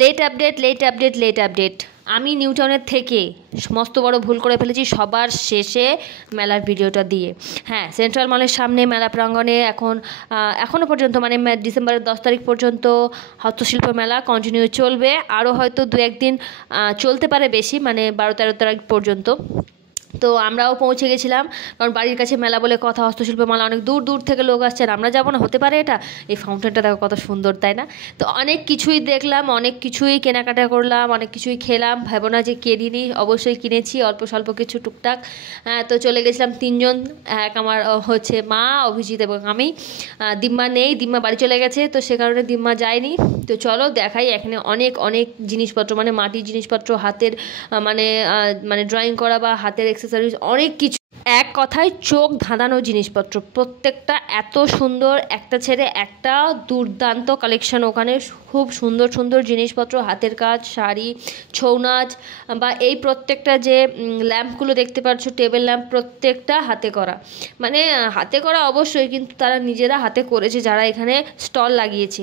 Late update. আমি নিউটাউনের থেকে মস্ত বড় ভুল করে ফেলেছি সবার শেষে মেলার ভিডিওটা দিয়ে। হ্যাঁ, সেন্ট্রাল মলের সামনে মেলা প্রাঙ্গণে এখনও পর্যন্ত মানে ডিসেম্বরের 10 তারিখ পর্যন্ত হস্তশিল্প মেলা কন্টিনিউ চলবে। আরও হয়তো 2-1 দিন চলতে পারে বেশি, মানে 12-13 তারিখ পর্যন্ত। তো আমরাও পৌঁছে গেছিলাম, কারণ বাড়ির কাছে মেলা বলে কথা, হস্তশিল্প মেলা, অনেক দূর দূর থেকে লোক আসছে, আর আমরা যাবো না? হতে পারে এটা? এই ফাউন্টেনটা দেখো কত সুন্দর, তাই না? তো অনেক কিছুই দেখলাম, অনেক কিছুই কেনাকাটা করলাম, অনেক কিছুই খেলাম। ভাবো না যে কিনিনি, অবশ্যই কিনেছি অল্প স্বল্প কিছু টুকটাক। তো চলে গেছিলাম 3 জন, এক আমার হচ্ছে মা, অভিজিৎ এবং আমি। দিম্মা নেই, দিম্মা বাড়ি চলে গেছে, তো সে কারণে দিম্মা যায়নি। তো চলো দেখাই, এখানে অনেক অনেক জিনিসপত্র, মানে মাটির জিনিসপত্র, হাতের মানে ড্রয়িং করা বা হাতের এক্সেসরিজ, অনেক কিছু, এক কথায় চোখ ধাঁধানো জিনিসপত্র। প্রত্যেকটা এত সুন্দর, একটা ছেড়ে একটা দুর্দান্ত কালেকশন ওখানে। খুব সুন্দর সুন্দর জিনিসপত্র, হাতের কাজ, শাড়ি, ছৌ নাচ, বা এই প্রত্যেকটা যে ল্যাম্পগুলো দেখতে পাচ্ছ, টেবিল ল্যাম্প, প্রত্যেকটা হাতে করা। মানে হাতে করা অবশ্যই, কিন্তু তারা নিজেরা হাতে করেছে যারা এখানে স্টল লাগিয়েছে।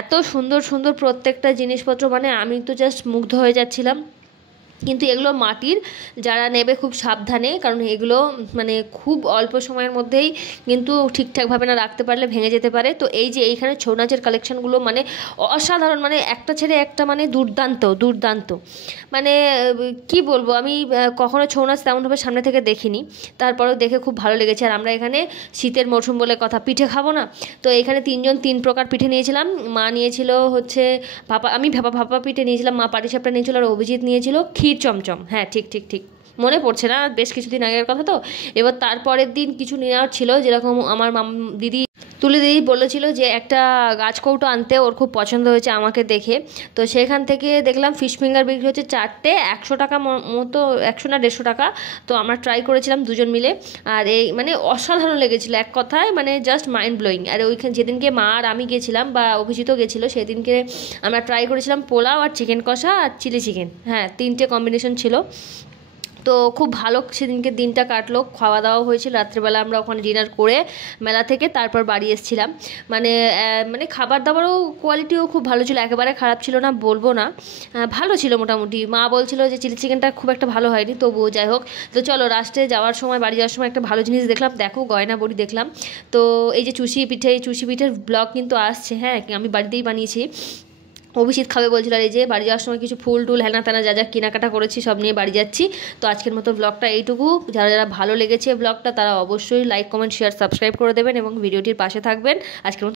এত সুন্দর সুন্দর প্রত্যেকটা জিনিসপত্র, মানে আমি তো জাস্ট মুগ্ধ হয়ে যাচ্ছিলাম। কিন্তু এগুলো মাটির, যারা নেবে খুব সাবধানে, কারণ এগুলো মানে খুব অল্প সময়ের মধ্যেই কিন্তু ঠিকঠাকভাবে না রাখতে পারলে ভেঙে যেতে পারে। তো এই যে এইখানে ছৌ নাচের কালেকশানগুলো মানে অসাধারণ, মানে একটা ছেড়ে একটা, মানে দুর্দান্ত দুর্দান্ত। মানে কি বলবো, আমি কখনো ছৌ নাচ তেমনভাবে সামনে থেকে দেখিনি, তারপরেও দেখে খুব ভালো লেগেছে। আর আমরা এখানে শীতের মরশুম বলে কথা, পিঠে খাবো না? তো এখানে 3 জন 3 প্রকার পিঠে নিয়েছিলাম। মা নিয়েছিল হচ্ছে আমি ভাপা পিঠে নিয়েছিলাম, মা পাটিসাপটা নিয়েছিল, আর অভিজিৎ নিয়েছিল ক্ষীর চমচম। হ্যাঁ, ঠিক ঠিক ঠিক, মনে পড়ছে না, বেশ কিছুদিন আগের কথা তো। এবার তারপরের দিন কিছু নেওয়ার ছিল, যেরকম আমার তুলি দিদি বলেছিল যে একটা গাছকৌটো আনতে, ওর খুব পছন্দ হয়েছে আমাকে দেখে। তো সেখান থেকে দেখলাম ফিশ ফিঙ্গার বিক্রি হচ্ছে 4টে 100 টাকা মতো, 100 না 150 টাকা। তো আমরা ট্রাই করেছিলাম 2 জন মিলে, আর এই মানে অসাধারণ লেগেছিলো, এক কথায় মানে জাস্ট মাইন্ড ব্লোয়িং। আর ওইখানে যেদিনকে মা আর আমি গেছিলাম, বা অভিজিৎও গেছিলো, সেদিনকে আমরা ট্রাই করেছিলাম পোলাও আর চিকেন কষা আর চিলি চিকেন। হ্যাঁ, 3টে কম্বিনেশন ছিল। তো খুব ভালো সেদিনকে দিনটা কাটলো, খাওয়া দাওয়া হয়েছিল। রাত্রেবেলা আমরা ওখানে ডিনার করে মেলা থেকে তারপর বাড়ি এসেছিলাম। মানে খাবার দাবারও কোয়ালিটিও খুব ভালো ছিল, একেবারে খারাপ ছিল না বলবো না, ভালো ছিল মোটামুটি। মা বলছিল যে চিলি চিকেনটা খুব একটা ভালো হয়নি, তবুও যাই হোক। তো চলো, লাস্টে যাওয়ার সময়, বাড়ি যাওয়ার সময় একটা ভালো জিনিস দেখলাম, দেখো গয়না বড়ি দেখলাম। তো এই যে চুষি পিঠে, এই চুষি পিঠের ব্লগ কিন্তু আসছে। হ্যাঁ, আমি বাড়িতেই বানিয়েছি, অভিজিৎ খাবে বলছিল। আর এই যে বাড়ি যাওয়ার সময় কিছু ফুল টুল হেনা তেনা যা যা কেনাকাটা করেছি সব নিয়ে বাড়ি যাচ্ছি। তো আজকের মতো ব্লগটা এইটুকু। যারা যারা ভালো লেগেছে ব্লগটা, তারা অবশ্যই লাইক, কমেন্ট, শেয়ার, সাবস্ক্রাইব করে দেবেন এবং ভিডিওটির পাশে থাকবেন। আজকের মতো